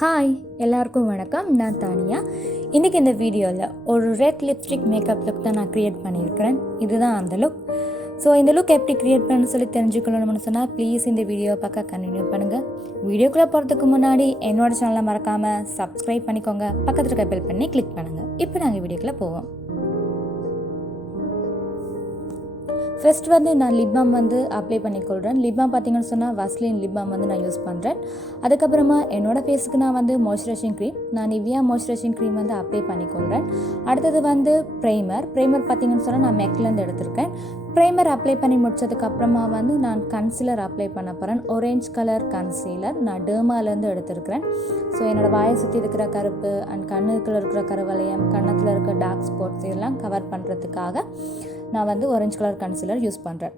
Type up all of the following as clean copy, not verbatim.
Hi எல்லாருக்கும் வணக்கம். நான் தானியா. இன்றைக்கி இந்த வீடியோவில் ஒரு ரெட் லிப்ஸ்டிக் மேக்கப் லுக் தான் நான் க்ரியேட் பண்ணியிருக்கிறேன். இதுதான் அந்த லுக். ஸோ இந்த லுக் எப்படி க்ரியேட் பண்ணணும்னு சொல்லி தெரிஞ்சுக்கணும்னு சொன்னால் ப்ளீஸ் இந்த வீடியோவை பார்க்க கண்டினியூ பண்ணுங்கள். வீடியோக்குள்ளே போகிறதுக்கு முன்னாடி என்னோடய சேனலை மறக்காமல் சப்ஸ்கிரைப் பண்ணிக்கோங்க. பக்கத்தில் இருக்க பெல் பண்ணி கிளிக் பண்ணுங்கள். இப்போ நாங்கள் வீடியோக்குள்ளே போவோம். ஃபர்ஸ்ட் நான் லிப் பாம் அப்ளை பண்ணிக்கொள்கிறேன். லிப் பாம் பார்த்தீங்கன்னு சொன்னால் வாஸ்லின் லிப் பாம் நான் யூஸ் பண்ணுறேன். அதுக்கப்புறமா என்னோடய ஃபேஸுக்கு நான் மாய்ஸ்சரைசிங் க்ரீம், நான் நிவியா மாய்ஸ்சரைசிங் க்ரீம் அப்ளை பண்ணிக்கொள்கிறேன். அடுத்தது ப்ரைமர் பார்த்தீங்கன்னு சொன்னால் நான் மெக்லேருந்து எடுத்திருக்கேன். ப்ரைமர் அப்ளை பண்ணி முடிச்சதுக்கப்புறமா நான் கன்சீலர் அப்ளை பண்ண போகிறேன். ஆரஞ்ச் கலர் கன்சீலர் நான் டெர்மாலேருந்து எடுத்திருக்கிறேன். ஸோ என்னோடய வாயை சுற்றி இருக்கிற கருப்பு அண்ட் கண்ணுக்குள்ளே இருக்கிற கருவளையம், கன்னத்தில் இருக்கிற டார்க் ஸ்பாட்ஸ் இதெல்லாம் கவர் பண்ணுறதுக்காக நான் ஆரஞ்ச் கலர் கன்சீலர் யூஸ் பண்ணுறேன்.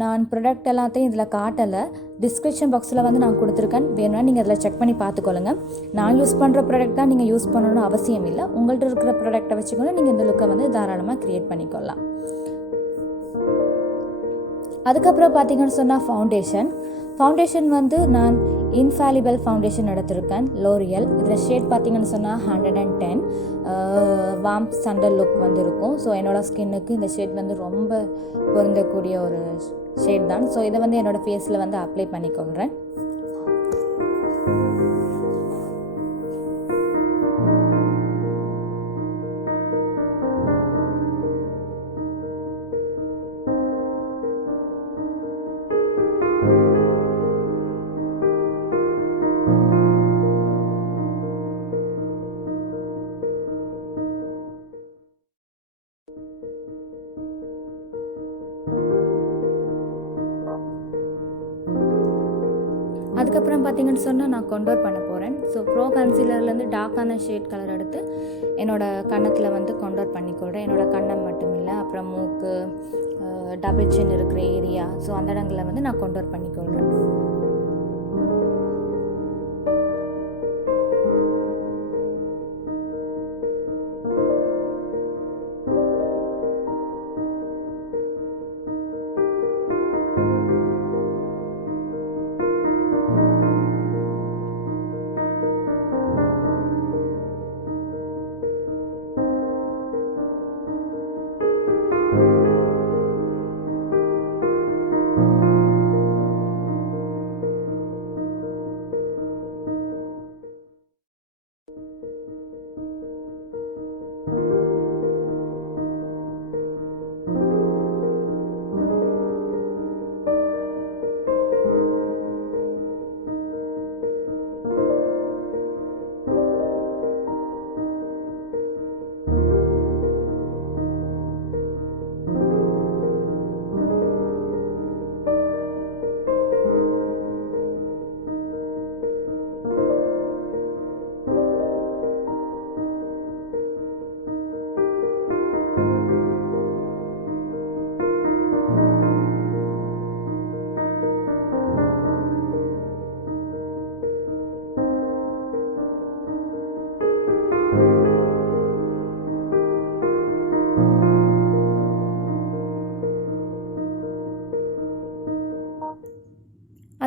நான் ப்ராடக்ட் எல்லாத்தையும் இதில் காட்டலை, டிஸ்கிரிப்ஷன் பாக்ஸில் நான் கொடுத்துருக்கேன். வேணும்னா நீங்கள் அதில் செக் பண்ணி பார்த்துக்கொள்ளுங்க. நான் யூஸ் பண்ணுற ப்ராடக்ட் தான் நீங்கள் யூஸ் பண்ணணும்னு அவசியம் இல்லை. உங்கள்கிட்ட இருக்கிற ப்ராடக்ட்டை வச்சுக்கொண்டு நீங்கள் இந்த லுக்கை தாராளமாக க்ரியேட் பண்ணிக்கொள்ளலாம். அதுக்கப்புறம் பார்த்தீங்கன்னு சொன்னால் ஃபவுண்டேஷன் நான் infallible ஃபவுண்டேஷன் எடுத்திருக்கேன், லோரியல். இதில் ஷேட் பார்த்தீங்கன்னு சொன்னால் 110 வார்ம் சண்டல் லுக் இருக்கும். ஸோ என்னோடய ஸ்கின்னுக்கு இந்த ஷேட் ரொம்ப பொருந்தக்கூடிய ஒரு ஷேட் தான். ஸோ இதை என்னோடய ஃபேஸில் அப்ளை பண்ணிக்கொள்கிறேன். அதுக்கப்புறம் பார்த்தீங்கன்னு சொன்னால் நான் கொண்டோர் பண்ண போகிறேன். ஸோ ப்ரோ கன்சீலர்லேருந்து டார்க்கான ஷேட் கலர் எடுத்து என்னோடய கன்னத்தில் கொண்டோர் பண்ணிக்கொள்கிறேன். என்னோடய கண்ணம் மட்டும் இல்லை, அப்புறம் மூக்கு, டபுள் சின் இருக்கிற ஏரியா, ஸோ அந்த இடங்களில் நான் கொண்டோர் பண்ணிக்கொள்கிறேன்.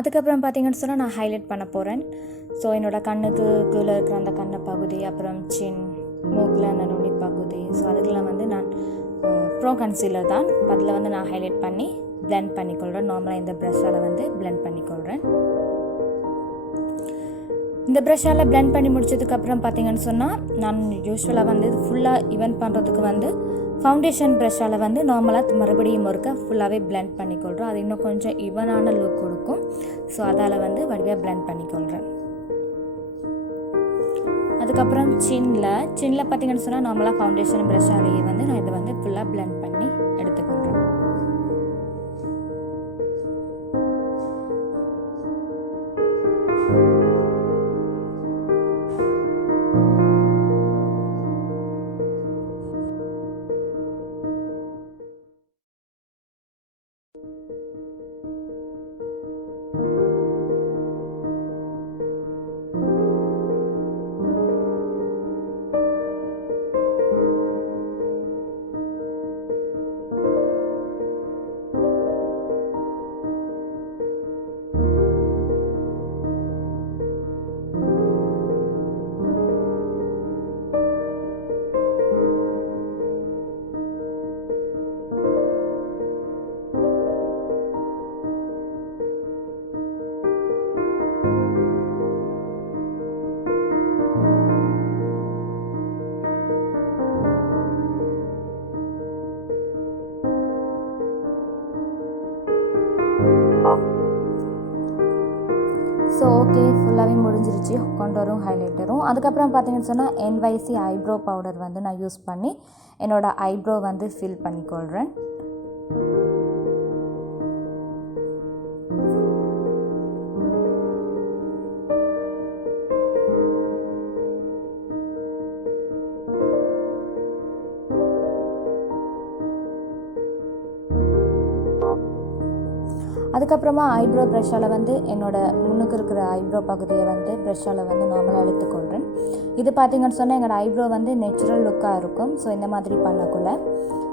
அதுக்கப்புறம் பார்த்தீங்கன்னு சொன்னால் நான் ஹைலைட் பண்ண போகிறேன். ஸோ என்னோடய கண்ணுக்கு கீழே இருக்கிற அந்த கண்ணை பகுதி, அப்புறம் சின், மூக்கில் அந்த நுனி பகுதி, ஸோ அதுக்கெல்லாம் நான் ப்ரோ கன்சீலர் தான் அதில் நான் ஹைலைட் பண்ணி பிளெண்ட் பண்ணிக்கொள்கிறேன். நார்மலாக இந்த ப்ரஷ்ஷால் பிளெண்ட் பண்ணிக்கொள்கிறேன். இந்த ப்ரஷ்ஷால் பிளெண்ட் பண்ணி முடிச்சதுக்கப்புறம் பார்த்தீங்கன்னு சொன்னால் நான் யூஸ்வலாக ஃபுல்லாக ஈவன் பண்ணுறதுக்கு ஃபவுண்டேஷன் ப்ரஷ்ஷால் நார்மலாக மறுபடியும் ஒருக்க ஃபுல்லாகவே பிளெண்ட் பண்ணிக்கொள்கிறோம். அது இன்னும் கொஞ்சம் ஈவனான லுக் கொடுக்கும். ஸோ அதால் வடிவாக பிளெண்ட் பண்ணிக்கொள்கிறேன். அதுக்கப்புறம் சின்னில் பார்த்தீங்கன்னு சொன்னால் நார்மலாக ஃபவுண்டேஷன் ப்ரஷ்ஷாலேயே நான் இதை ஃபுல்லாக பிளெண்ட் பண்ணி எடுத்துக்கொள்கிறேன். முடிஞ்சிருச்சு கான்டூரும் ஹைலைட்டரும். அதுக்கப்புறம் பார்த்தீங்கன்னு சொன்னால் NYC ஐப்ரோ பவுடர் வந்து நான் யூஸ் பண்ணி என்னோடய ஐப்ரோ வந்து ஃபில் பண்ணிக்கொள்கிறேன். அதுக்கப்புறமா ஐப்ரோ ப்ரஷ்ஷால் வந்து என்னோடய முன்னுக்கு இருக்கிற ஐப்ரோ பகுதியை வந்து ப்ரஷ்ஷால் வந்து நார்மலாக எடுத்துக்கொள்கிறேன். இது பார்த்திங்கன்னு சொன்னால் என்னோடய ஐப்ரோ வந்து நேச்சுரல் லுக்காக இருக்கும். ஸோ இந்த மாதிரி பண்ணக்குள்ள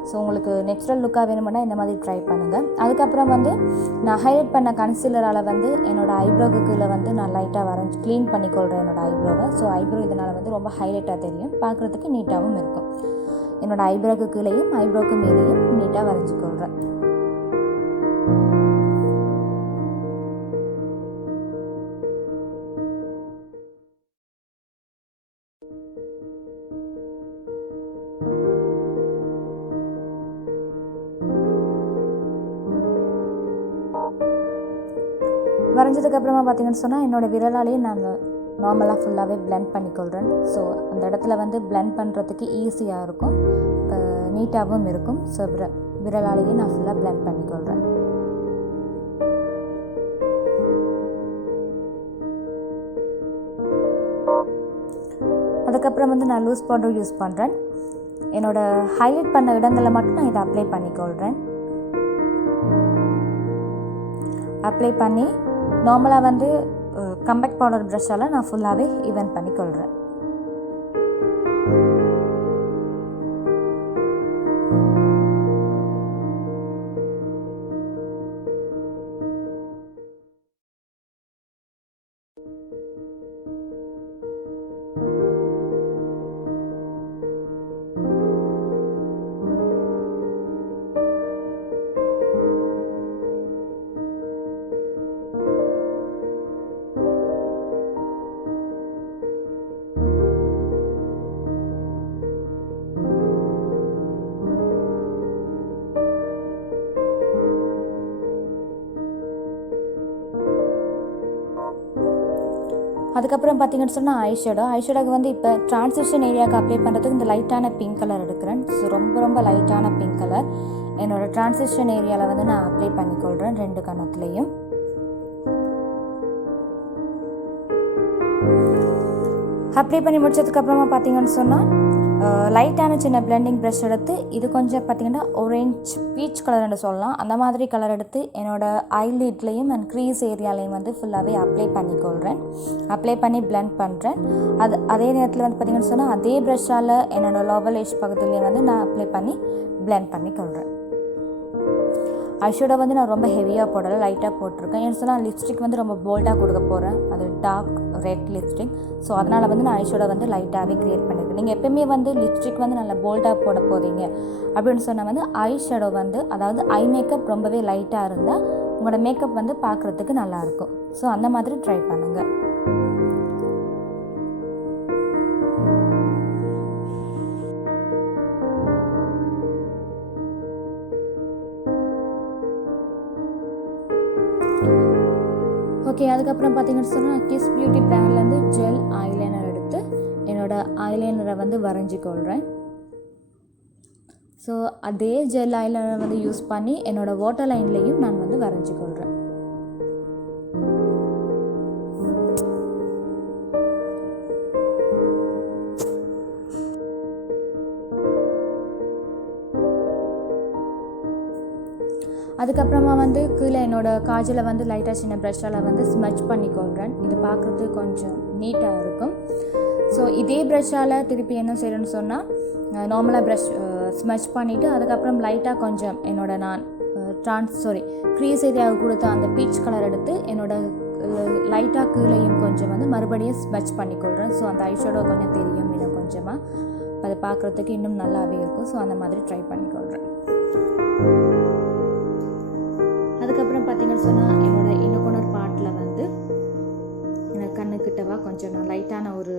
ஸோ உங்களுக்கு நேச்சுரல் லுக்காக வேணுமென்னா இந்த மாதிரி ட்ரை பண்ணுங்கள். அதுக்கப்புறம் வந்து நான் ஹைலைட் பண்ண கன்சீலரால் வந்து என்னோடய ஐப்ரோவுக்கு கீழே வந்து நான் லைட்டாக க்ளீன் பண்ணிக்கொள்கிறேன் என்னோடய ஐப்ரோவை. ஸோ ஐப்ரோ இதனால் வந்து ரொம்ப ஹைலைட்டாக தெரியும், பார்க்குறதுக்கு நீட்டாகவும் இருக்கும். என்னோடய ஐப்ரோவுக்கு கீழேயும் ஐப்ரோவுக்கு மேலேயும் நீட்டாக வரைஞ்சிக்கொள்கிறேன். வரைஞ்சதுக்கப்புறமா பார்த்திங்கன்னு சொன்னால் என்னோடய விரலாலேயே நான் நார்மலாக ஃபுல்லாகவே பிளெண்ட் பண்ணிக்கொள்கிறேன். ஸோ அந்த இடத்துல வந்து பிளெண்ட் பண்ணுறதுக்கு ஈஸியாக இருக்கும், நீட்டாகவும் இருக்கும். ஸோ விரலாலேயே நான் ஃபுல்லாக பிளெண்ட் பண்ணிக்கொள்கிறேன். அதுக்கப்புறம் வந்து நான் லூஸ் பவுடர் யூஸ் பண்ணுறேன். என்னோடய ஹைலைட் பண்ண இடங்களில் மட்டும் நான் இதை அப்ளை பண்ணிக்கொள்கிறேன். அப்ளை பண்ணி நார்மலாக வந்து கம்பேக்ட் பவுடர் ப்ரஷ்ஷால் நான் ஃபுல்லாகவே ஈவன் பண்ணிக்கொள்கிறேன். அதுக்கப்புறம் பார்த்திங்கன்னு சொன்னால் ஐஷேடோக்கு வந்து இப்போ ட்ரான்சிஷன் ஏரியாவுக்கு அப்ளை பண்ணுறதுக்கு இந்த லைட்டான பிங்க் கலர் எடுக்கிறேன். ஸோ ரொம்ப லைட்டான பிங்க் கலர் என்னோடய ட்ரான்சிஷன் ஏரியாவில் வந்து நான் அப்ளை பண்ணிக்கொள்கிறேன் 2 கண்ணத்துலேயும். அப்ளை பண்ணி முடிச்சதுக்கப்புறமா பார்த்திங்கன்னு சொன்னால் லைட்டான சின்ன பிளெண்டிங் ப்ரஷ் எடுத்து இது கொஞ்சம் பார்த்திங்கன்னா ஆரஞ்ச் பீச் கலர்னு சொல்லலாம், அந்த மாதிரி கலர் எடுத்து என்னோடய ஐலிட்லேயும் அண்ட் க்ரீஸ் ஏரியாலையும் வந்து ஃபுல்லாகவே அப்ளை பண்ணிக்கொள்கிறேன். அப்ளை பண்ணி பிளெண்ட் பண்ணுறேன். அதே நேரத்தில் வந்து பார்த்திங்கன்னு சொன்னால் அதே ப்ரஷ்ஷால் என்னோடய லோவர் லேஷ் பக்கத்துலேயும் வந்து நான் அப்ளை பண்ணி பிளெண்ட் பண்ணிக்கொள்கிறேன். ஐஷேடோ வந்து நான் ரொம்ப ஹெவியாக போடலை, லைட்டாக போட்டிருக்கேன். ஏன்னு சொன்னால் லிப்ஸ்டிக் வந்து ரொம்ப போல்டாக கொடுக்க போகிறேன், அது டார்க் ரெட் லிப்ஸ்டிக். ஸோ அதனால் வந்து நான் ஐஷேடோ வந்து லைட்டாகவே க்ரியேட் பண்ணியிருக்கேன். நீங்கள் எப்போயுமே வந்து லிப்ஸ்டிக் வந்து நல்லா போல்டாக போட போகிறீங்க அப்படின்னு சொன்னால் வந்து ஐஷேடோ வந்து அதாவது ஐ மேக்கப் ரொம்பவே லைட்டாக இருந்தால் உங்களோட மேக்கப் வந்து பார்க்குறதுக்கு நல்லாயிருக்கும். ஸோ அந்த மாதிரி ட்ரை பண்ணுங்கள். ஓகே, அதுக்கப்புறம் பார்த்திங்கன்னு சொன்னால் கிஸ் பியூட்டி பிராண்ட்லேருந்து ஜெல் ஐலைனர் எடுத்து என்னோடய ஐலைனரை வந்து வரைஞ்சிக்கொள்கிறேன். ஸோ அதே ஜெல் ஐலைனர் வந்து யூஸ் பண்ணி என்னோடய வாட்டர் லைன்லேயும் நான் வந்து வரைஞ்சிக்கொள்கிறேன். அதுக்கப்புறமா வந்து கீழே என்னோடய காஜலை வந்து லைட்டாக சின்ன ப்ரஷ்ஷால் வந்து ஸ்மட்ச் பண்ணிக்கொள்கிறேன். இது பார்க்குறதுக்கு கொஞ்சம் நீட்டாக இருக்கும். ஸோ இதே ப்ரஷ்ஷால் திருப்பி என்ன செய்யணும்னு சொன்னால் நார்மலாக ப்ரஷ் ஸ்மட்ச் பண்ணிவிட்டு அதுக்கப்புறம் லைட்டாக கொஞ்சம் நான் க்ரீஸ் ஏரியாவுக்கு கொடுத்த அந்த பீச் கலர் எடுத்து என்னோடய லைட்டாக கீழேயும் கொஞ்சம் வந்து மறுபடியும் ஸ்மட்ச் பண்ணிக்கொள்கிறேன். ஸோ அந்த ஐஷேடோ கொஞ்சம் தெரியும் இன்னும் கொஞ்சமாக, அதை பார்க்குறதுக்கு இன்னும் நல்லாவே இருக்கும். ஸோ அந்த மாதிரி ட்ரை பண்ணிக்கொள்கிறேன். அதுக்கப்புறம் பார்த்திங்கன்னு சொன்னால் என்னோடய இன்னொரு பார்ட்டில் வந்து எனக்கு கண்ணுக்கிட்டவா கொஞ்சம் நான் லைட்டான ஒரு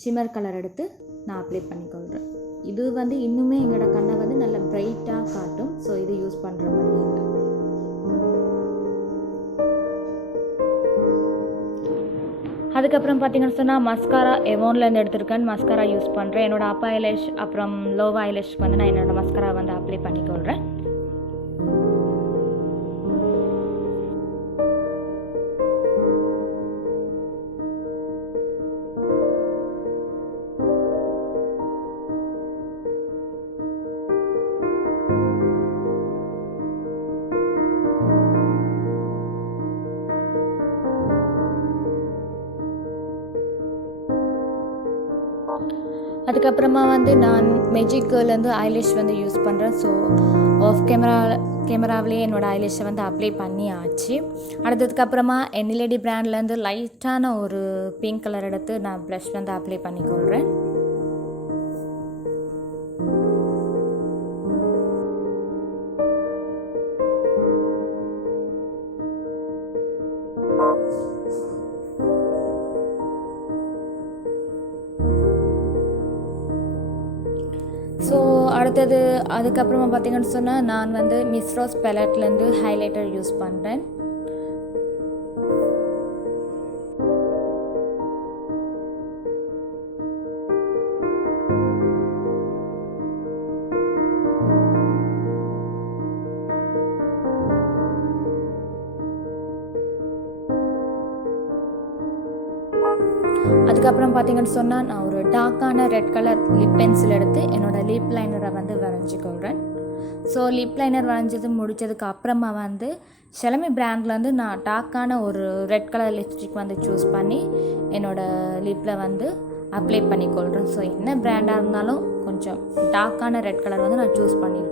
ஷிமர் கலர் எடுத்து நான் அப்ளை பண்ணிக்கொள்கிறேன். இது வந்து இன்னுமே எங்களோட கண்ணை வந்து நல்லா பிரைட்டாக காட்டும். ஸோ இது யூஸ் பண்ணுற மாதிரி இல்லை. அதுக்கப்புறம் பார்த்தீங்கன்னு சொன்னால் மஸ்காரா எவோன்லேருந்து எடுத்திருக்கேன். மஸ்காரா யூஸ் பண்ணுறேன். என்னோடய அப்பர் ஐலேஷ் அப்புறம் லோவர் ஐலேஷ்க்கு வந்து நான் என்னோடய மஸ்காரா வந்து அப்ளை பண்ணிக்கொள்கிறேன். அதுக்கப்புறமா வந்து நான் மெஜிக்லேருந்து ஐலேஷ் வந்து யூஸ் பண்ணுறேன். ஸோ ஆஃப் கேமராவிலேயே என்னோடய ஐலேஷை வந்து அப்ளை பண்ணி ஆச்சு. அடுத்ததுக்கப்புறமா என்எல்ஏடி பிராண்ட்லேருந்து லைட்டான ஒரு பிங்க் கலர் எடுத்து நான் ப்ளஷ் வந்து அப்ளை பண்ணிக்கொள்கிறேன். ஸோ அதுக்கப்புறமா பார்த்தீங்கன்னு சொன்னால் நான் வந்து மிஸ் ரோஸ் பேலட்லேருந்து ஹைலைட்டர் யூஸ் பண்ணுறேன். அதுக்கப்புறம் பார்த்தீங்கன்னு சொன்னால் நான் ஒரு டார்க்கான ரெட் கலர் லிப் பென்சில் எடுத்து என்னோடய லிப் லைனரை வந்து வரைஞ்சிக்கொள்கிறேன். ஸோ லிப் லைனர் வரைஞ்சது முடித்ததுக்கு அப்புறமா வந்து செலமி பிராண்ட்லேருந்து நான் டார்க்கான ஒரு ரெட் கலர் லிப்ஸ்டிக் வந்து சூஸ் பண்ணி என்னோடய லிப்பில் வந்து அப்ளை பண்ணிக்கொள்கிறேன். ஸோ என்ன பிராண்டாக இருந்தாலும் கொஞ்சம் டார்க்கான ரெட் கலர் வந்து நான் சூஸ் பண்ணியிருக்கேன்.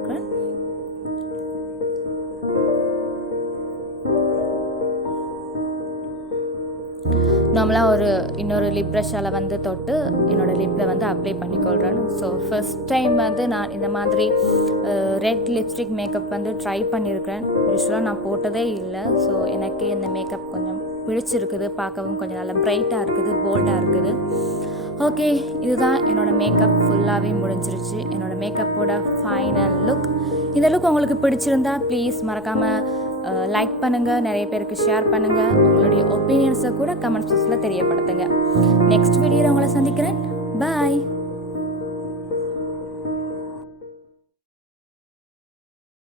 நார்மலாக இன்னொரு லிப் ப்ரஷ்ஷால் வந்து தொட்டு என்னோடய லிப்பில் வந்து அப்ளை பண்ணிக்கொள்கிறேன். ஸோ ஃபர்ஸ்ட் டைம் வந்து நான் இந்த மாதிரி ரெட் லிப்ஸ்டிக் மேக்கப் வந்து ட்ரை பண்ணியிருக்கிறேன். யூஸ்வலாக நான் போட்டதே இல்லை. ஸோ எனக்கு இந்த மேக்கப் கொஞ்சம் பிடிச்சிருக்குது. பார்க்கவும் கொஞ்சம் நல்லா ப்ரைட்டாக இருக்குது, போல்டாக இருக்குது. ஓகே, இதுதான் என்னோடய மேக்கப் ஃபுல்லாகவே முடிஞ்சிருச்சு. என்னோடய மேக்கப்போட ஃபைனல் லுக். இந்த லுக் உங்களுக்கு பிடிச்சிருந்தா ப்ளீஸ் மறக்காமல் லைக் பண்ணுங்கள், நிறைய பேருக்கு ஷேர் பண்ணுங்கள். உங்களுடைய ஒப்பீனியன்ஸை கூட கமெண்ட் பாக்ஸில் தெரியப்படுத்துங்க. நெக்ஸ்ட் வீடியோவில் உங்களை சந்திக்கிறேன். பாய்.